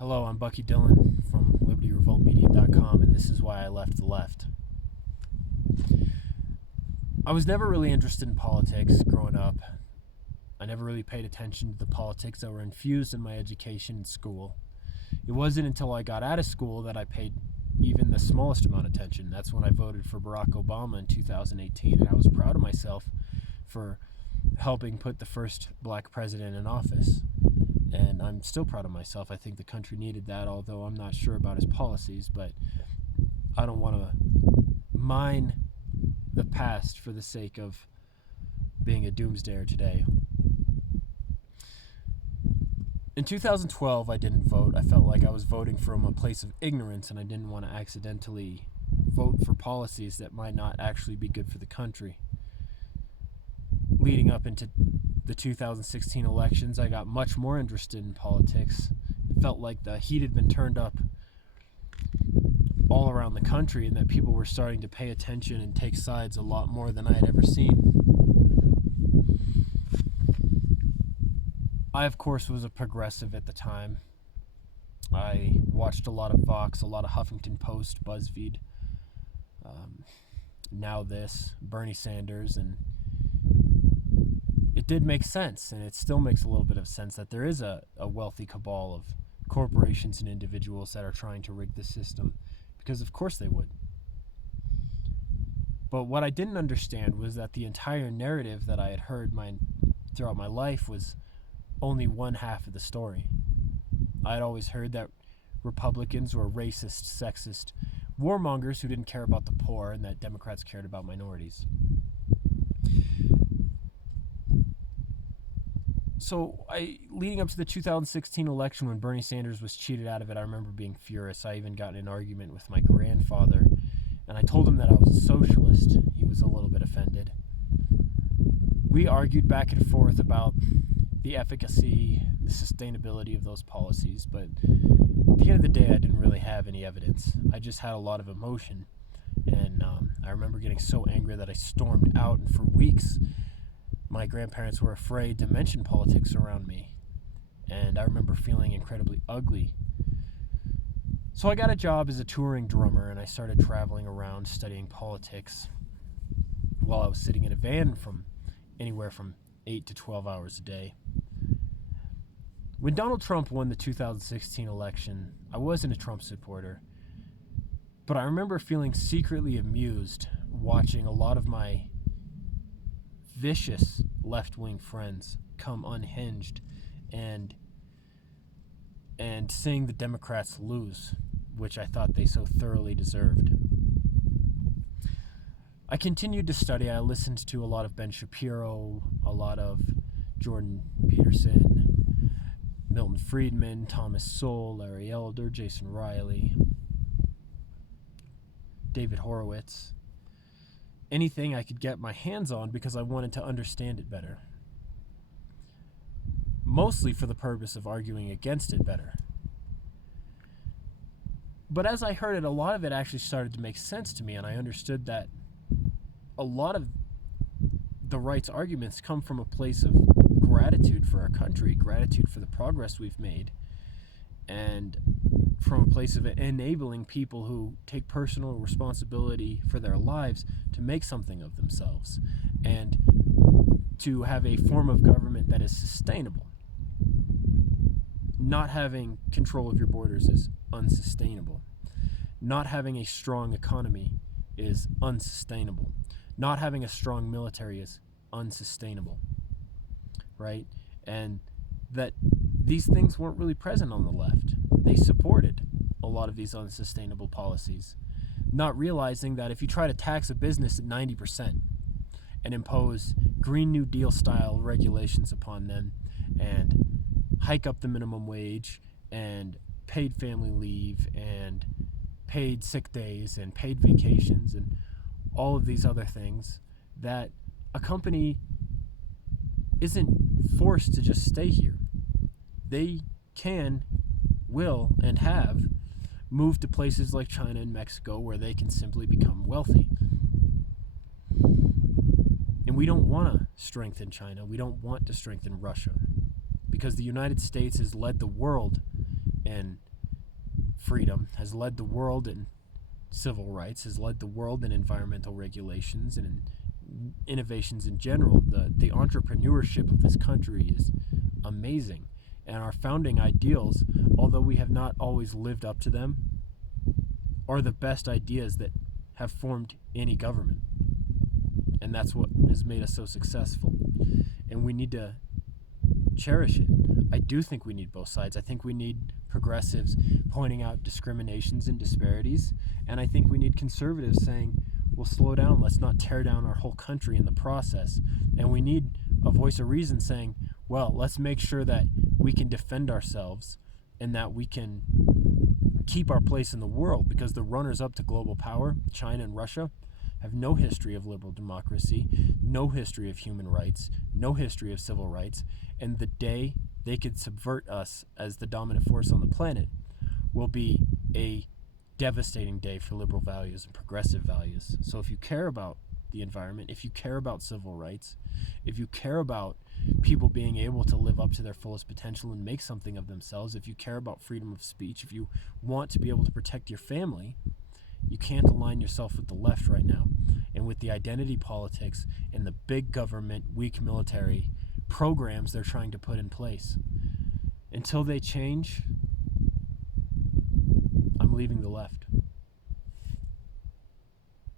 Hello, I'm Bucky Dillon from LibertyRevoltMedia.com, and this is why I left the left. I was never really interested in politics growing up. I never really paid attention to the politics that were infused in my education in school. It wasn't until I got out of school that I paid even the smallest amount of attention. That's when I voted for Barack Obama in 2018, and I was proud of myself for helping put the first black president in office. And I'm still proud of myself. I think the country needed that, although I'm not sure about his policies, but I don't want to mine the past for the sake of being a doomsdayer today. In 2012, I didn't vote. I felt like I was voting from a place of ignorance, and I didn't want to accidentally vote for policies that might not actually be good for the country. Leading up into the 2016 elections, I got much more interested in politics. It felt like the heat had been turned up all around the country and that people were starting to pay attention and take sides a lot more than I had ever seen. I, of course, was a progressive at the time. I watched a lot of Vox, a lot of Huffington Post, BuzzFeed, Now This, Bernie Sanders, and it did make sense, and it still makes a little bit of sense that there is a wealthy cabal of corporations and individuals that are trying to rig the system, because of course they would. But what I didn't understand was that the entire narrative that I had heard throughout my life was only one half of the story. I had always heard that Republicans were racist, sexist, warmongers who didn't care about the poor, and that Democrats cared about minorities. So leading up to the 2016 election, when Bernie Sanders was cheated out of it, I remember being furious. I even got in an argument with my grandfather, and I told him that I was a socialist. He was a little bit offended. We argued back and forth about the efficacy, the sustainability of those policies, but at the end of the day, I didn't really have any evidence. I just had a lot of emotion, and I remember getting so angry that I stormed out, and for weeks, my grandparents were afraid to mention politics around me, and I remember feeling incredibly ugly. So I got a job as a touring drummer, and I started traveling around studying politics while I was sitting in a van from anywhere from 8 to 12 hours a day. When Donald Trump won the 2016 election, I wasn't a Trump supporter, but I remember feeling secretly amused watching a lot of my vicious left-wing friends come unhinged and seeing the Democrats lose, which I thought they so thoroughly deserved. I continued to study. I listened to a lot of Ben Shapiro, a lot of Jordan Peterson, Milton Friedman, Thomas Sowell, Larry Elder, Jason Riley, David Horowitz. Anything I could get my hands on because I wanted to understand it better. Mostly for the purpose of arguing against it better. But as I heard it, a lot of it actually started to make sense to me, and I understood that a lot of the right's arguments come from a place of gratitude for our country, gratitude for the progress we've made, and from a place of enabling people who take personal responsibility for their lives to make something of themselves and to have a form of government that is sustainable. Not having control of your borders is unsustainable. Not having a strong economy is unsustainable. Not having a strong military is unsustainable, right? And that these things weren't really present on the left. They supported a lot of these unsustainable policies, not realizing that if you try to tax a business at 90% and impose Green New Deal style regulations upon them and hike up the minimum wage and paid family leave and paid sick days and paid vacations and all of these other things, that a company isn't forced to just stay here. They can, will, and have moved to places like China and Mexico where they can simply become wealthy. And we don't want to strengthen China. We don't want to strengthen Russia, because the United States has led the world in freedom, has led the world in civil rights, has led the world in environmental regulations and in innovations in general. The entrepreneurship of this country is amazing. And our founding ideals, although we have not always lived up to them, are the best ideas that have formed any government. And that's what has made us so successful. And we need to cherish it. I do think we need both sides. I think we need progressives pointing out discriminations and disparities. And I think we need conservatives saying, well, slow down, let's not tear down our whole country in the process. And we need a voice of reason saying, well, let's make sure that we can defend ourselves and that we can keep our place in the world, because the runners up to global power, China and Russia, have no history of liberal democracy, no history of human rights, no history of civil rights, and the day they could subvert us as the dominant force on the planet will be a devastating day for liberal values and progressive values. So if you care about the environment, if you care about civil rights, if you care about people being able to live up to their fullest potential and make something of themselves, if you care about freedom of speech, if you want to be able to protect your family, you can't align yourself with the left right now and with the identity politics and the big government, weak military programs they're trying to put in place. Until they change, I'm leaving the left.